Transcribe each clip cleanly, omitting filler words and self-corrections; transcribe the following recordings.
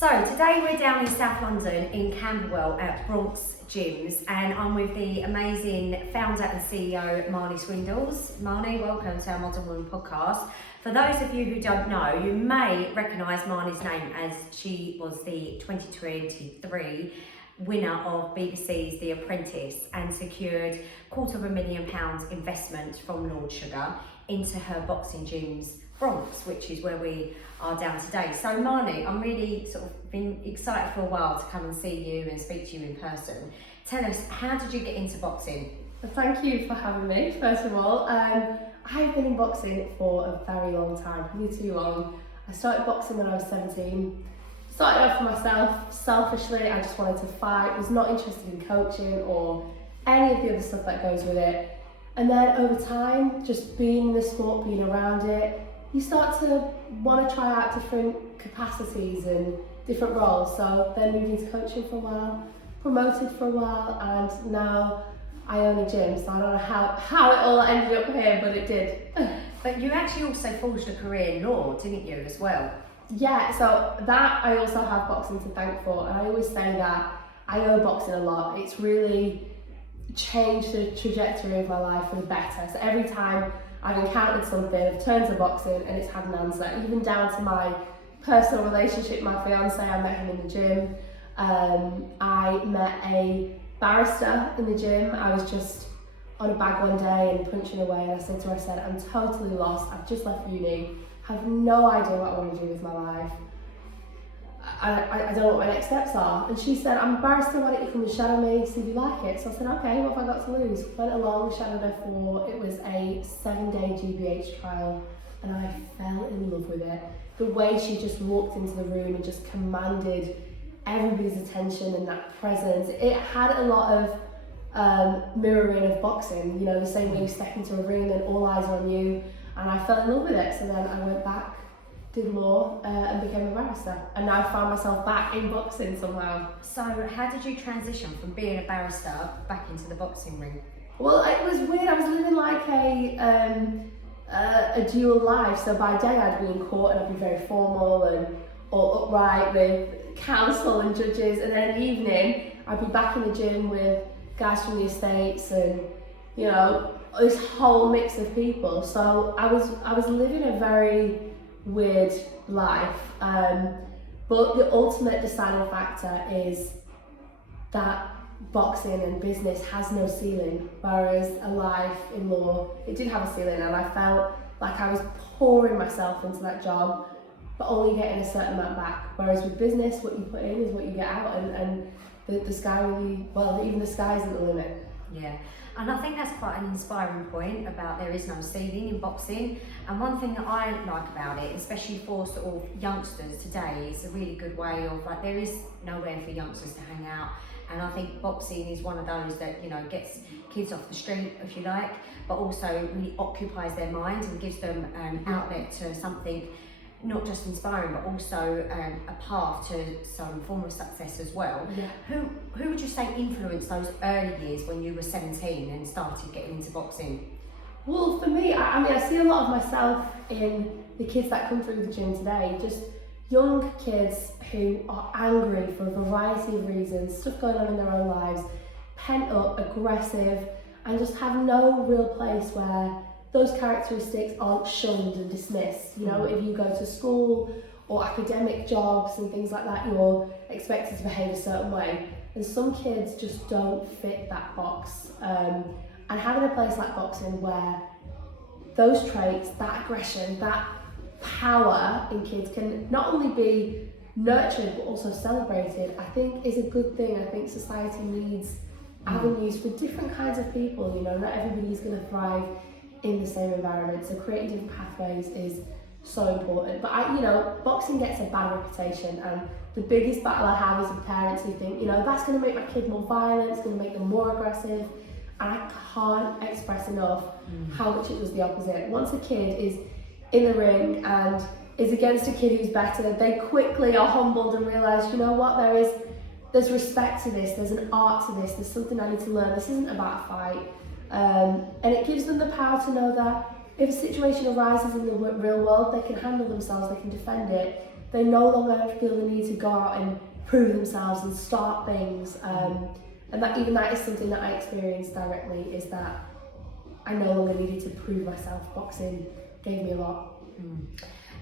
So today we're down in South London in Camberwell at Bronx Gyms, and I'm with the amazing founder and CEO Marnie Swindells. Marnie, welcome to our Modern Woman podcast. For those of you who don't know, you may recognise Marnie's name as she was the 2023 winner of BBC's The Apprentice and secured £250,000 investment from Lord Sugar into her boxing gyms Bronx, which is where we are down today. So Marnie, I'm really sort of been excited for a while to come and see you and speak to you in person. Tell us, how did you get into boxing? Well, thank you for having me, first of all. I've been in boxing for a very long time, probably too long. I started boxing when I was 17. Started off for myself, selfishly, I just wanted to fight, was not interested in coaching or any of the other stuff that goes with it. And then over time, just being in the sport, being around it, you start to want to try out different capacities and different roles. So then moved into coaching for a while, promoted for a while, and now I own a gym. So I don't know how it all ended up here, but it did. But you actually also forged a career in law, didn't you, as well? Yeah, so that I also have boxing to thank for. And I always say that I owe boxing a lot. It's really changed the trajectory of my life for the better. So every time I've encountered something, I've turned to boxing and it's had an answer, even down to my personal relationship, my fiance. I met him in the gym. I met a barrister in the gym. I was just on a bag one day and punching away, and I said to her, I'm totally lost, I've just left uni, have no idea what I want to do with my life. I don't know what my next steps are. And she said, I'm a barrister, why don't you come and shadow me, see if you like it? So I said, okay, what have I got to lose? Went along, shadowed her for, it was a 7-day GBH trial, and I fell in love with it. The way she just walked into the room and just commanded everybody's attention and that presence. It had a lot of mirroring of boxing, you know, the same way you step into a ring and all eyes are on you, and I fell in love with it. So then I went back, did law, and became a barrister, and now I found myself back in boxing somehow. So how did you transition from being a barrister back into the boxing ring? Well, it was weird. I was living like a dual life. So by day I'd be in court and I'd be very formal and all upright with counsel and judges, and then in the evening I'd be back in the gym with guys from the estates and, you know, this whole mix of people. So I was living a very weird life, but the ultimate deciding factor is that boxing and business has no ceiling, whereas a life in law, it did have a ceiling, and I felt like I was pouring myself into that job but only getting a certain amount back, whereas with business, what you put in is what you get out, and the sky really, well, even the sky isn't the limit. Yeah, and I think that's quite an inspiring point about there is no ceiling in boxing. And one thing that I like about it, especially for sort of youngsters today, is a really good way of, like, there is nowhere for youngsters to hang out. And I think boxing is one of those that, you know, gets kids off the street, if you like, but also really occupies their minds and gives them an outlet to something not just inspiring, but also a path to some form of success as well. Yeah. Who would you say influenced those early years when you were 17 and started getting into boxing? Well, for me, I mean, I see a lot of myself in the kids that come through the gym today, just young kids who are angry for a variety of reasons, stuff going on in their own lives, pent up, aggressive, and just have no real place where those characteristics aren't shunned and dismissed. You know, if you go to school or academic jobs and things like that, you're expected to behave a certain way. And some kids just don't fit that box. And having a place like boxing where those traits, that aggression, that power in kids can not only be nurtured but also celebrated, I think is a good thing. I think society needs avenues for different kinds of people. You know, not everybody's going to thrive in the same environment, so creating different pathways is so important. But you know, boxing gets a bad reputation, and the biggest battle I have is with parents who think, you know, that's going to make my kid more violent, it's going to make them more aggressive, and I can't express enough how much it does the opposite. Once a kid is in the ring and is against a kid who's better, they quickly are humbled and realise, you know what, there's respect to this, there's an art to this, there's something I need to learn, this isn't about a fight. And it gives them the power to know that if a situation arises in the real world, they can handle themselves, they can defend it, they no longer feel the need to go out and prove themselves and start things. And that is something that I experienced directly, is that I no longer needed to prove myself. Boxing gave me a lot.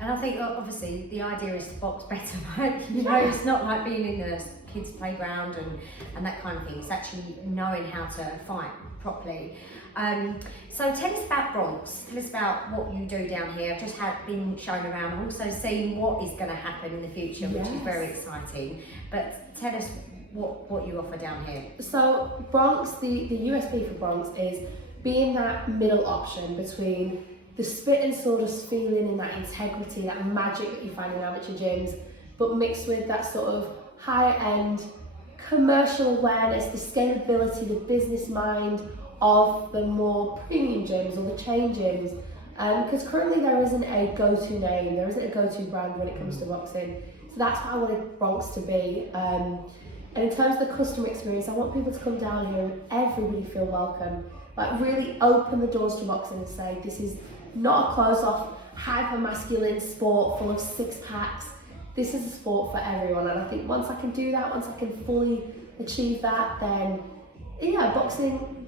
And I think obviously the idea is to box better, right? You know, it's not like being in the kids' playground and that kind of thing. It's actually knowing how to fight properly. So tell us about Bronx. Tell us about what you do down here. I've just been shown around. I've also seen what is going to happen in the future, which is very exciting. But tell us what you offer down here. So Bronx, the USP for Bronx is being that middle option between the spit and sawdust feeling and that integrity, that magic that you find in amateur gyms, but mixed with that sort of higher end commercial awareness, the scalability, the business mind of the more premium gyms or the chain gyms. Because currently there isn't a go-to name, there isn't a go-to brand when it comes to boxing. So that's what I wanted Bronx to be. And in terms of the customer experience, I want people to come down here and everybody feel welcome. Like really open the doors to boxing and say, this is not a closed-off, hyper-masculine sport full of six-packs. This is a sport for everyone, and I think once I can do that, once I can fully achieve that, then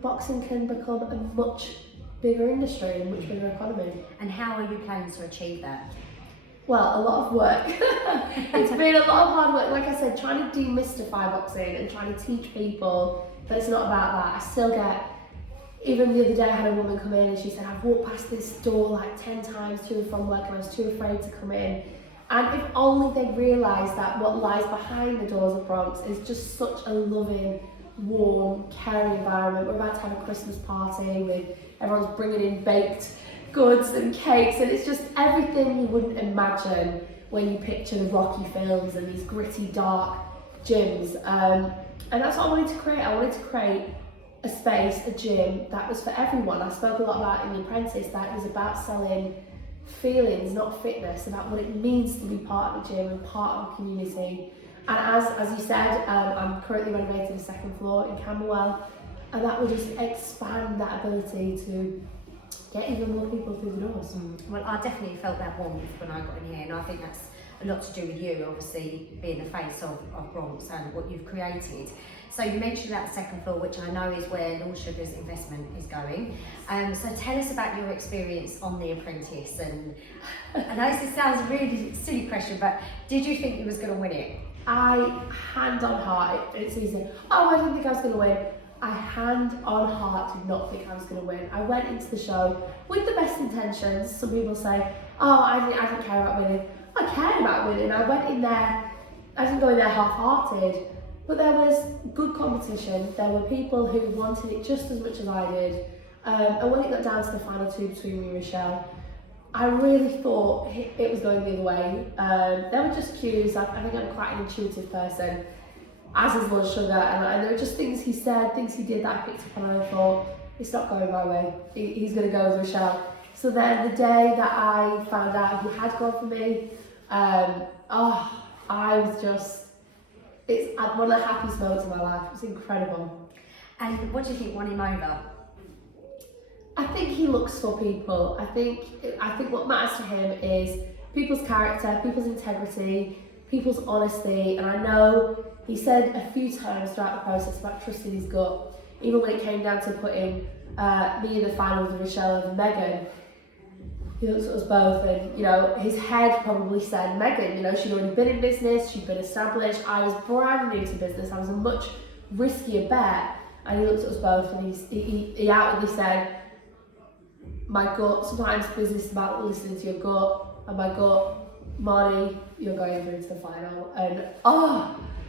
boxing can become a much bigger industry, a much bigger economy. And how are you planning to achieve that? Well, a lot of work. It's been a lot of hard work. Like I said, trying to demystify boxing and trying to teach people that it's not about that. I still get, even the other day I had a woman come in and she said, I've walked past this door like 10 times to and from work and I was too afraid to come in. And if only they'd realised that what lies behind the doors of Bronx is just such a loving, warm, caring environment. We're about to have a Christmas party with everyone's bringing in baked goods and cakes, and it's just everything you wouldn't imagine when you picture the Rocky films and these gritty, dark gyms. And that's what I wanted to create. I wanted to create a space, a gym that was for everyone. I spoke a lot about in The Apprentice that it was about selling feelings, not fitness, about what it means to be part of a gym and part of a community. And as you said, I'm currently renovating the second floor in Camberwell, and that will just expand that ability to get even more people through the doors. Well, I definitely felt that warmth when I got in here, and I think that's a lot to do with you, obviously, being the face of Bronx and what you've created. So you mentioned that second floor, which I know is where Lord Sugar's investment is going. So tell us about your experience on The Apprentice. And I know this sounds a really silly question, but did you think you was going to win it? I, hand on heart, it's easy. Oh, I didn't think I was going to win. I, hand on heart, did not think I was going to win. I went into the show with the best intentions. Some people say, oh, I didn't care about winning. I cared about winning. I went in there, I didn't go in there half-hearted. But there was good competition. There were people who wanted it just as much as I did. And when it got down to the final two between me and Rochelle, I really thought it was going the other way. There were just cues. I think I'm quite an intuitive person, as is Lord Sugar, and there were just things he said, things he did that I picked up on, and I thought, it's not going my way. He's going to go with Rochelle. So then the day that I found out he had gone for me, I was just, it's one of the happiest moments of my life. It's incredible. And what do you think won him over? I think he looks for people. I think what matters to him is people's character, people's integrity, people's honesty. And I know he said a few times throughout the process about trusting his gut. Even when it came down to putting me in the final with Rochelle and Megan, he looked at us both, and his head probably said Megan. She'd already been in business, she'd been established. I was brand new to business. I was a much riskier bet, and he looked at us both, and he outwardly said, "My gut. Sometimes business is about listening to your gut, and my gut, Marnie, you're going through to the final." And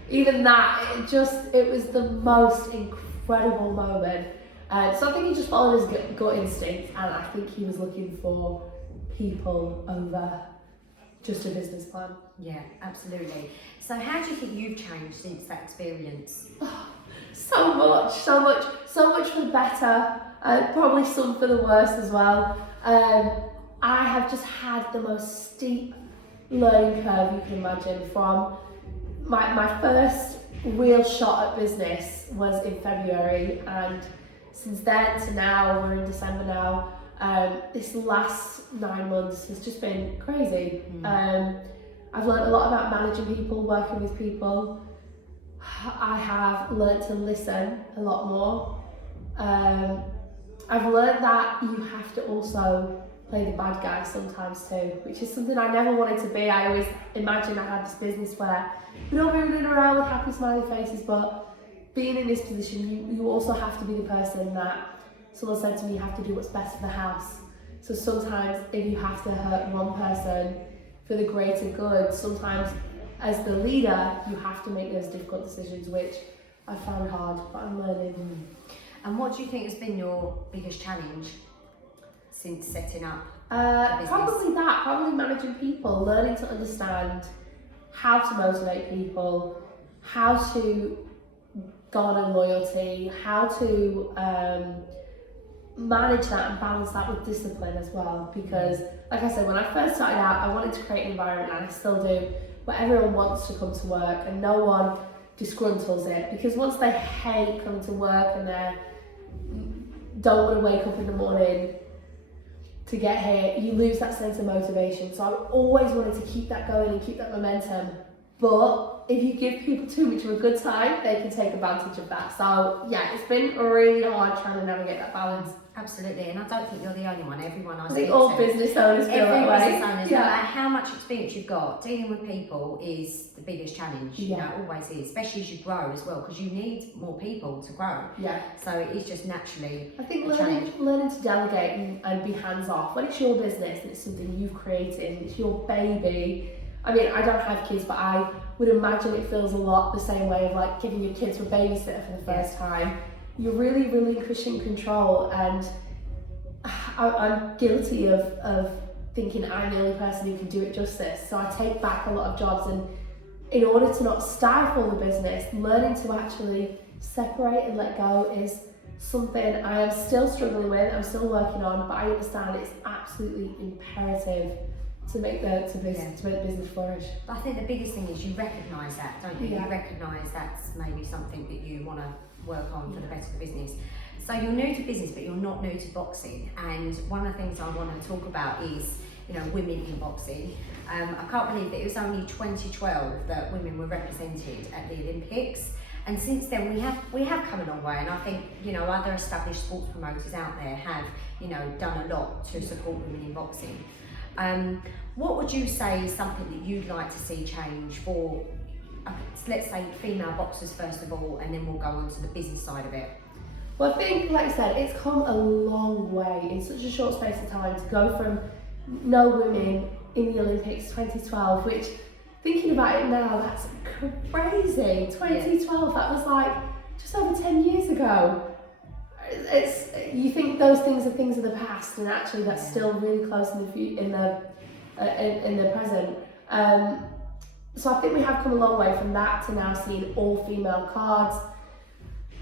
even that, it was the most incredible moment. So I think he just followed his gut instinct, and I think he was looking for people over just a business plan. Yeah, absolutely. So how do you think you've changed since that experience? So much for the better, probably some for the worse as well. I have just had the most steep learning curve you can imagine. From my first real shot at business was in February, and since then to now, we're in December now, this last 9 months has just been crazy. I've learned a lot about managing people, working with people. I have learned to listen a lot more. I've learned that you have to also play the bad guy sometimes too, which is something I never wanted to be. I always imagined I had this business where we're all running around with happy smiley faces, but being in this position, you also have to be the person that someone said to me, you have to do what's best for the house. So sometimes if you have to hurt one person for the greater good, sometimes as the leader, you have to make those difficult decisions, which I found hard, but I'm learning. And what do you think has been your biggest challenge since setting up Probably managing people, learning to understand how to motivate people, how to garner loyalty, how to manage that and balance that with discipline as well. Because, like I said, when I first started out, I wanted to create an environment, and I still do, where everyone wants to come to work and no one disgruntles it. Because once they hate coming to work and they don't want to wake up in the morning to get here, you lose that sense of motivation. So I always wanted to keep that going and keep that momentum. But if you give people too much of a good time, they can take advantage of that. So yeah, it's been really hard trying to navigate that balance. Absolutely, and I don't think you're the only one. Everyone I I speak think to, all business owners feel that way. business owners, no matter how much experience you've got, dealing with people is the biggest challenge. You know, it always is, especially as you grow as well, because you need more people to grow. Yeah. So it is just naturally I think a challenge. learning to delegate and be hands off when it's your business and it's something you've created and it's your baby. I mean, I don't have kids, but I would imagine it feels a lot the same way of like giving your kids to a babysitter for the first time. You're really relinquishing control, and I'm guilty of thinking I'm the only person who can do it justice. So I take back a lot of jobs, and in order to not stifle the business, learning to actually separate and let go is something I am still struggling with, I'm still working on, but I understand it's absolutely imperative to make the business flourish. I think the biggest thing is you recognise that, don't you? Yeah. You recognise that's maybe something that you want to work on for the better of the business. So you're new to business, but you're not new to boxing. And one of the things I want to talk about is, you know, women in boxing. I can't believe that it was only 2012 that women were represented at the Olympics. And since then we have come a long way, and I think, you know, other established sports promoters out there have, you know, done a lot to support women in boxing. What would you say is something that you'd like to see change for, let's say, female boxers first of all, and then we'll go on to the business side of it? Well, I think, like I said, it's come a long way in such a short space of time to go from no women in the Olympics 2012, which, thinking about it now, that's crazy. 2012, that was like just over 10 years ago. You think those things are things of the past, and actually that's still really close in the present. So I think we have come a long way from that to now seeing all female cards,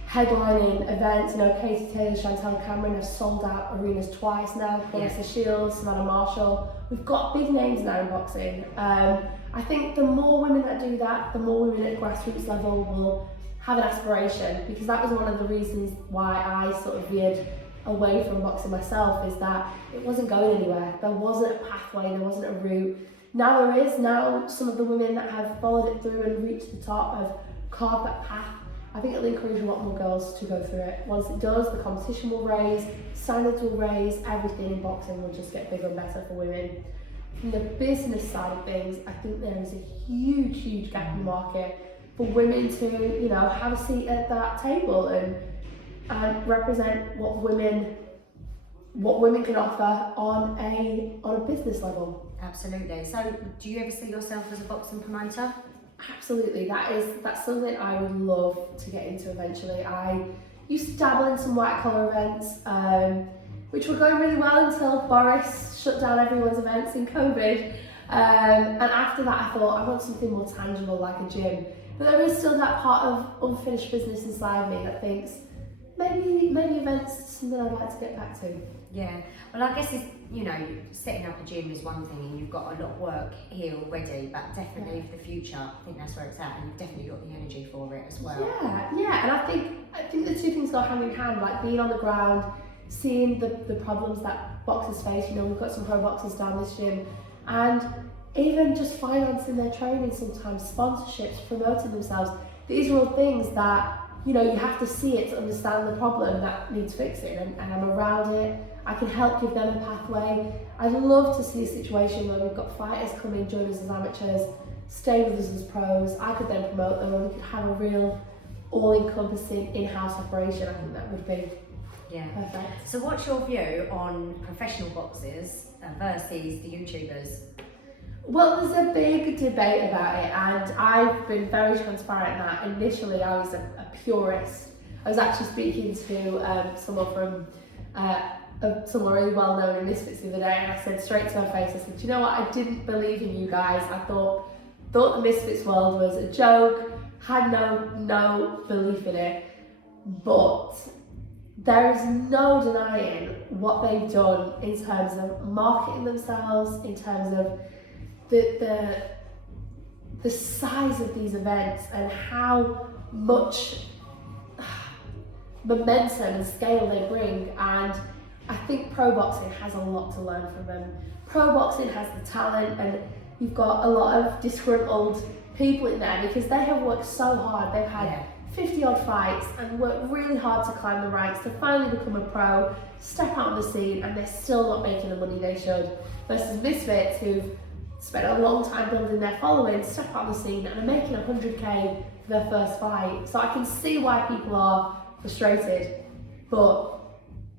headlining events. You know, Katie Taylor, Chantal Cameron have sold out arenas twice now. Clarissa Shields, Savannah Marshall. We've got big names now in boxing. I think the more women that do that, the more women at grassroots level will have an aspiration, because that was one of the reasons why I sort of veered away from boxing myself, is that it wasn't going anywhere. There wasn't a pathway, there wasn't a route. Now there is. Now some of the women that have followed it through and reached the top have carved that path. I think it'll encourage a lot more girls to go through it. Once it does, the competition will raise, standards will raise, everything in boxing will just get bigger and better for women. From the business side of things, I think there is a huge gap in the market for women to, you know, have a seat at that table and represent what women can offer on a business level. Absolutely. So do you ever see yourself as a boxing promoter? Absolutely. That's something I would love to get into eventually. I used to dabble in some white collar events, which were going really well until Boris shut down everyone's events in COVID. And after that I thought, I want something more tangible, like a gym. But there is still that part of unfinished business inside me that thinks maybe events is something I'd like to get back to. Yeah, well, I guess it's, you know, setting up a gym is one thing, and you've got a lot of work here already, but definitely for the future, I think that's where it's at, and you've definitely got the energy for it as well. Yeah, and I think the two things go hand in hand, like being on the ground, seeing the problems that boxers face. You know, we've got some pro boxers down this gym, and even just financing their training sometimes, sponsorships, promoting themselves. These are all things that, you know, you have to see it to understand the problem that needs fixing, and I'm around it. I can help give them a pathway. I'd love to see a situation where we've got fighters come in, join us as amateurs, stay with us as pros. I could then promote them, and we could have a real all-encompassing in-house operation. I think that would be perfect. So what's your view on professional boxers versus the YouTubers? Well, there's a big debate about it, and I've been very transparent in that. Initially, I was a purist. I was actually speaking to someone from someone really well known in Misfits the other day, and I said straight to her face, I said, do you know what, I didn't believe in you guys. I thought the Misfits world was a joke, had no belief in it, but there is no denying what they've done in terms of marketing themselves, in terms of the size of these events and how much momentum and scale they bring. And I think pro boxing has a lot to learn from them. Pro boxing has the talent, and you've got a lot of disgruntled people in there because they have worked so hard. They've had 50 odd fights and worked really hard to climb the ranks to finally become a pro, step out on the scene, and they're still not making the money they should. Versus Misfits, who've spent a long time building their following, step out on the scene and are making 100k for their first fight. So I can see why people are frustrated, but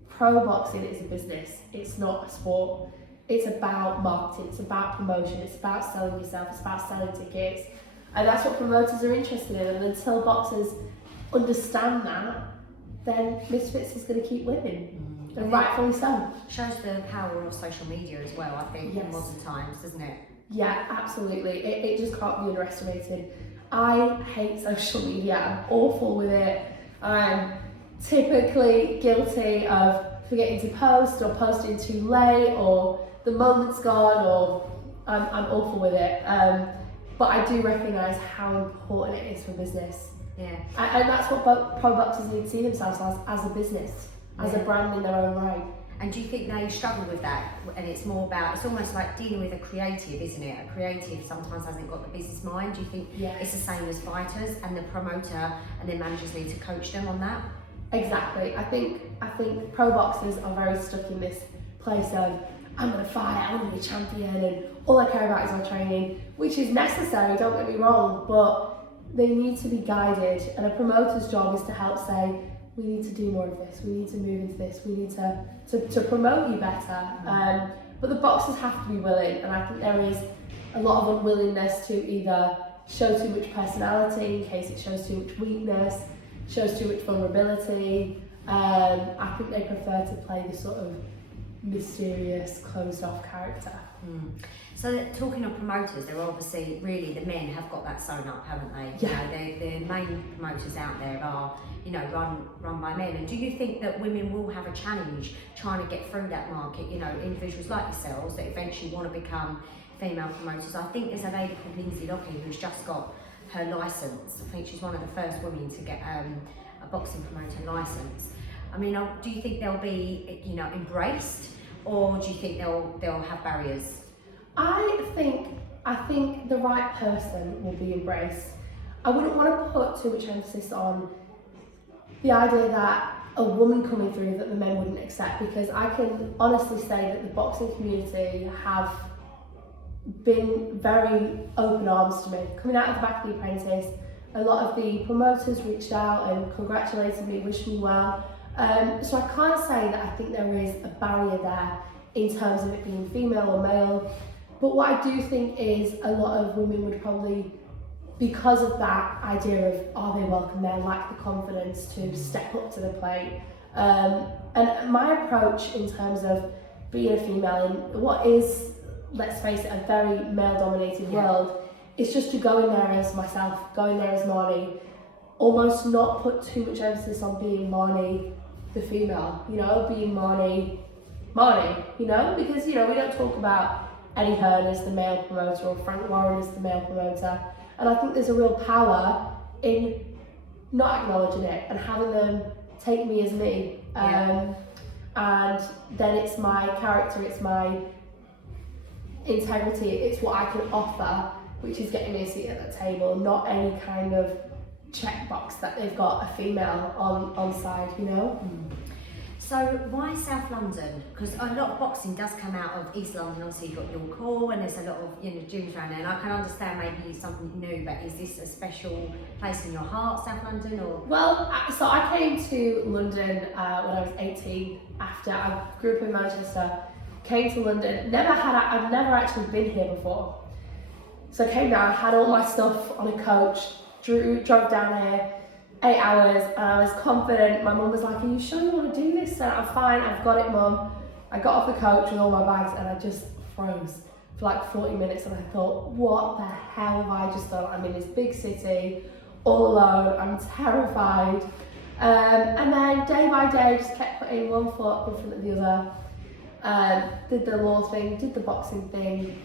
pro boxing is a business, it's not a sport. It's about marketing, it's about promotion, it's about selling yourself, it's about selling tickets. And that's what promoters are interested in, and until boxers understand that, then Misfits is going to keep winning. And rightfully so. Shows the power of social media as well, I think, in modern times, doesn't it? Yeah, absolutely. It just can't be underestimated. I hate social media. I'm awful with it. I'm typically guilty of forgetting to post or posting too late, or the moment's gone, or I'm awful with it. But I do recognise how important it is for business. Yeah. And that's what pro boxers need to see themselves as a business, as a brand in their own right. And do you think they struggle with that? And it's more about, it's almost like dealing with a creative, isn't it? A creative sometimes hasn't got the business mind. Do you think it's the same as fighters, and the promoter and their managers need to coach them on that? Exactly. I think pro boxers are very stuck in this place of, I'm going to fight, I want to be a champion, and all I care about is my training, which is necessary, don't get me wrong, but they need to be guided, and a promoter's job is to help say, we need to do more of this, we need to move into this, we need to promote you better. But the boxers have to be willing, and I think there is a lot of unwillingness to either show too much personality in case it shows too much weakness, shows too much vulnerability. I think they prefer to play this sort of mysterious, closed off character. So talking of promoters, they're obviously, really, the men have got that sewn up, haven't they? Yeah. You know, the main promoters out there are, you know, run by men. And do you think that women will have a challenge trying to get through that market? You know, individuals like yourselves that eventually want to become female promoters. I think there's a lady called Lindsay Lockie who's just got her licence. I think she's one of the first women to get a boxing promoter licence. I mean, do you think they'll be, you know, embraced, or do you think they'll have barriers? I think the right person will be embraced. I wouldn't want to put too much emphasis on the idea that a woman coming through that the men wouldn't accept, because I can honestly say that the boxing community have been very open arms to me. Coming out of the back of the Apprentice, a lot of the promoters reached out and congratulated me, wished me well. So I can't say that I think there is a barrier there in terms of it being female or male. But what I do think is a lot of women would probably, because of that idea of are they welcome there, lack the confidence to step up to the plate. And my approach in terms of being a female in what is, let's face it, a very male-dominated world, is just to go in there as myself, go in there as Marnie, almost not put too much emphasis on being Marnie the female, you know, being Marnie, you know, because, you know, we don't talk about Eddie Hearn as the male promoter or Frank Warren as the male promoter, and I think there's a real power in not acknowledging it and having them take me as me, and then it's my character, it's my integrity, it's what I can offer, which is getting me a seat at the table, not any kind of checkbox that they've got a female on side, you know. So why South London? Because a lot of boxing does come out of East London. Obviously you've got York Hall and there's a lot of gyms around there, and I can understand maybe it's something new, but is this a special place in your heart, South London? Or Well, so I came to London when I was 18, after I grew up in Manchester, came to London, I'd never actually been here before. So I came down, had all my stuff on a coach, drove down here, 8 hours, and I was confident. My mum was like, are you sure you want to do this? And I'm fine, I've got it, mum. I got off the coach with all my bags and I just froze for like 40 minutes, and I thought, what the hell have I just done? I'm in this big city, all alone, I'm terrified. And then day by day, just kept putting one foot in front of the other. Did the law thing, did the boxing thing,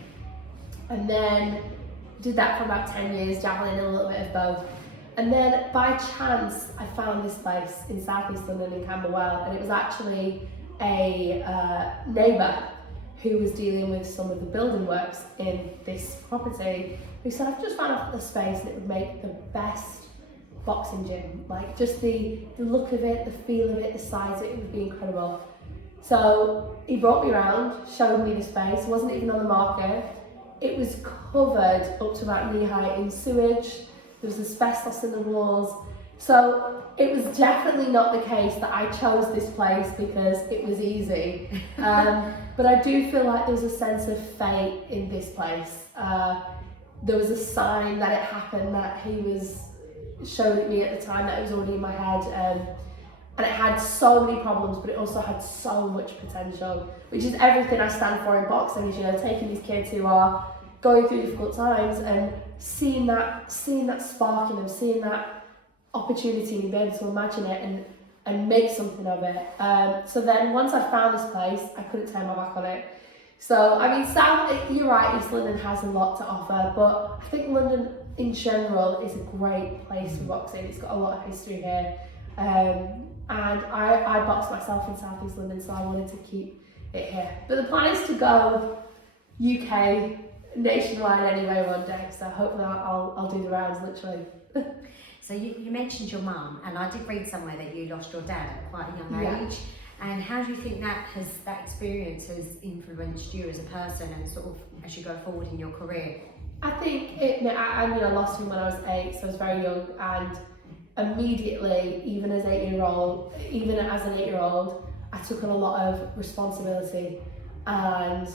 and then did that for about 10 years, javelin and a little bit of both. And then by chance, I found this place in South East London in Camberwell, and it was actually a neighbour who was dealing with some of the building works in this property, who said, I've just found out the space and it would make the best boxing gym. Like just the look of it, the feel of it, the size of it would be incredible. So he brought me around, showed me the space, wasn't even on the market. It was covered up to about knee height in sewage. There was asbestos in the walls. So it was definitely not the case that I chose this place because it was easy. But I do feel like there was a sense of fate in this place. There was a sign that it happened, that he showed me at the time, that it was already in my head. And it had so many problems, but it also had so much potential, which is everything I stand for in boxing, is, taking these kids who are going through difficult times and seeing that spark in them, seeing that opportunity and being able to imagine it and make something of it. So then once I found this place, I couldn't turn my back on it. So, I mean, you're right, East London has a lot to offer, but I think London in general is a great place for boxing. It's got a lot of history here. And I boxed myself in South East London, so I wanted to keep it here. But the plan is to go UK, nationwide anyway one day, so hopefully I'll do the rounds literally. So you mentioned your mum, and I did read somewhere that you lost your dad at quite a young age. And how do you think that experience has influenced you as a person and sort of as you go forward in your career? I think I lost him when I was 8, so I was very young, and immediately, even as an 8-year-old, I took on a lot of responsibility and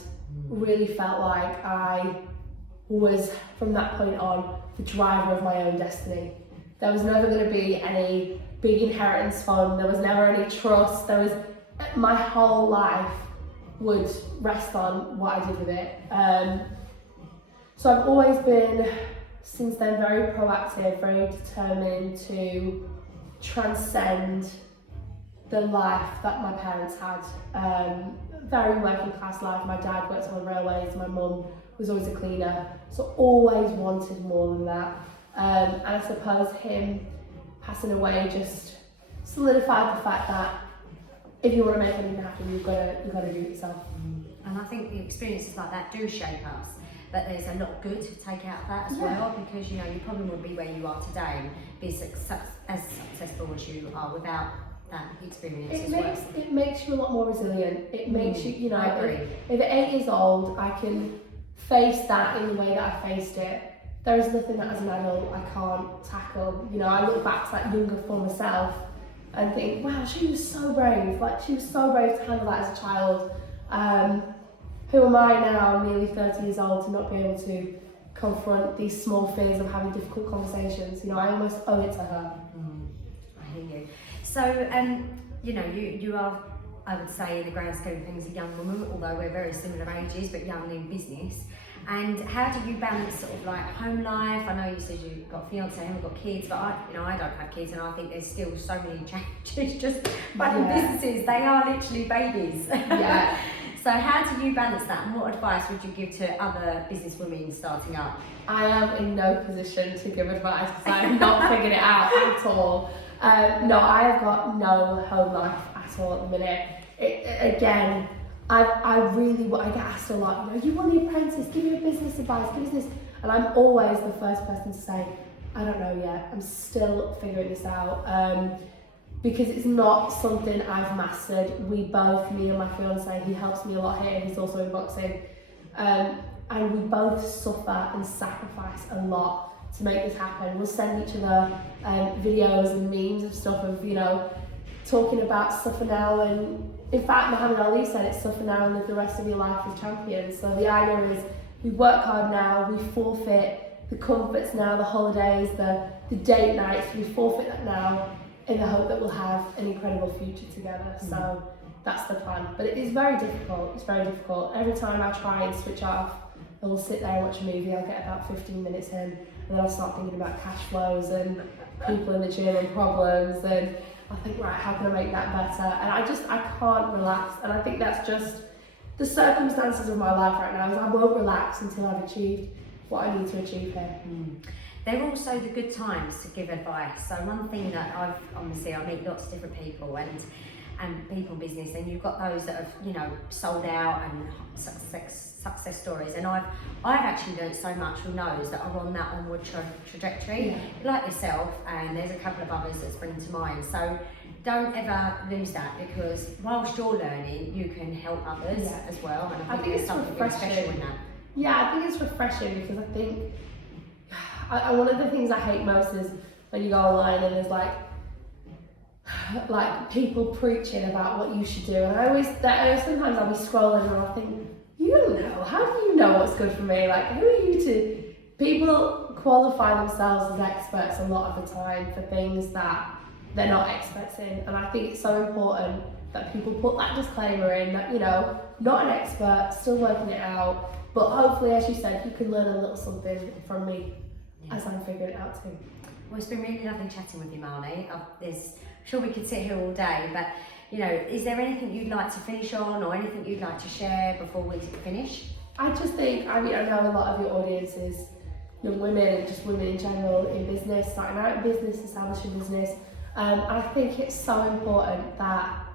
really felt like I was, from that point on, the driver of my own destiny. There was never going to be any big inheritance fund, there was never any trust, my whole life would rest on what I did with it. So I've always been, since then, very proactive, very determined to transcend the life that my parents had. Very working class life. My dad worked on the railways, my mum was always a cleaner, so always wanted more than that. And I suppose him passing away just solidified the fact that if you want to make anything happen, you've got to do it yourself. And I think the experiences like that do shape us, but there's a lot good to take out of that as well, because you probably wouldn't be where you are today and be as successful as you are without that experience. It makes you a lot more resilient. It makes you, I agree. If at 8 years old I can face that in the way that I faced it, there is nothing that as an adult I can't tackle. I look back to that younger former self and think, wow, she was so brave. Like, she was so brave to handle that as a child. Who am I now, nearly 30 years old, to not be able to confront these small fears of having difficult conversations? I almost owe it to her. I hear you. So, you are, I would say, in the grand scheme of things, a young woman, although we're very similar ages, but young in business. And how do you balance sort of like home life? I know you said you've got a fiancé, haven't got kids, but I don't have kids, and I think there's still so many challenges just running businesses. They are literally babies. Yeah. So how do you balance that, and what advice would you give to other business women starting up? I am in no position to give advice because I have not figured it out at all. No, I have got no home life at all at the minute. Again, I get asked a lot, you want the Apprentice, give me a business advice, give us this. And I'm always the first person to say, I don't know yet, I'm still figuring this out. Because it's not something I've mastered. We both, me and my fiance, he helps me a lot here, he's also in boxing. And we both suffer and sacrifice a lot to make this happen. We'll send each other videos and memes of stuff of, talking about suffer now, and in fact Muhammad Ali said it's suffer now and live the rest of your life as champions. So the idea is we work hard now, we forfeit the comforts now, the holidays, the date nights, we forfeit that now in the hope that we'll have an incredible future together. So that's the plan. But it is very difficult, it's very difficult. Every time I try and switch off, I will sit there and watch a movie, I'll get about 15 minutes in, and then I'll start thinking about cash flows and people in the gym and problems, and I think, right, how can I make that better? And I can't relax. And I think that's just the circumstances of my life right now, is I won't relax until I've achieved what I need to achieve here. They're also the good times to give advice. So one thing that I meet lots of different people and people in business, and you've got those that have, sold out and success stories. And I've actually learned so much from those that are on that onward trajectory, like yourself, and there's a couple of others that spring to mind. So don't ever lose that, because whilst you're learning, you can help others as well. And I think there's something really special in that. Yeah, I think it's refreshing, because I think one of the things I hate most is when you go online and there's like people preaching about what you should do, and sometimes I'll be scrolling and I'll think, you don't know, how do you know what's good for me? Like, who are you to? People qualify themselves as experts a lot of the time for things that they're not experts in, and I think it's so important that people put that disclaimer in that, not an expert, still working it out, but hopefully, as you said, you can learn a little something from me as I'm figuring it out too. Well, it's been really lovely chatting with you, Marnie. I'm sure we could sit here all day, but is there anything you'd like to finish on, or anything you'd like to share before we finish? I just think, I know a lot of your audience is young women and just women in general in business, starting out in business, establishing business. And I think it's so important that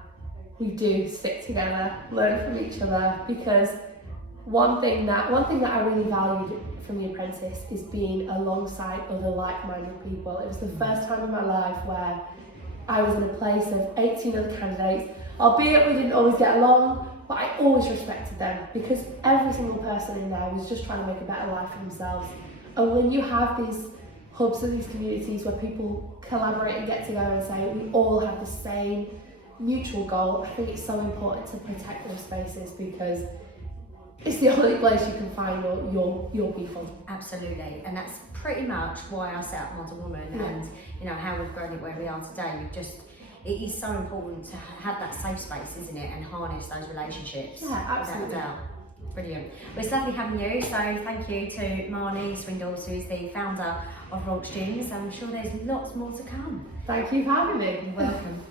we do stick together, learn from each other, because one thing that I really valued from The Apprentice is being alongside other like-minded people. It was the first time in my life where I was in a place of 18 other candidates, albeit we didn't always get along, but I always respected them, because every single person in there was just trying to make a better life for themselves. And when you have these hubs and these communities where people collaborate and get together and say we all have the same mutual goal, I think it's so important to protect those spaces, because it's the only place you can find your people. Absolutely, and that's pretty much why I set up Modern Woman, and how we've grown it where we are today. It is so important to have that safe space, isn't it, and harness those relationships. Yeah, absolutely. Without a doubt. Brilliant. Well, it's lovely having you. So thank you to Marnie Swindells, who is the founder of Bronx Gyms. I'm sure there's lots more to come. Thank you for having me. You're welcome.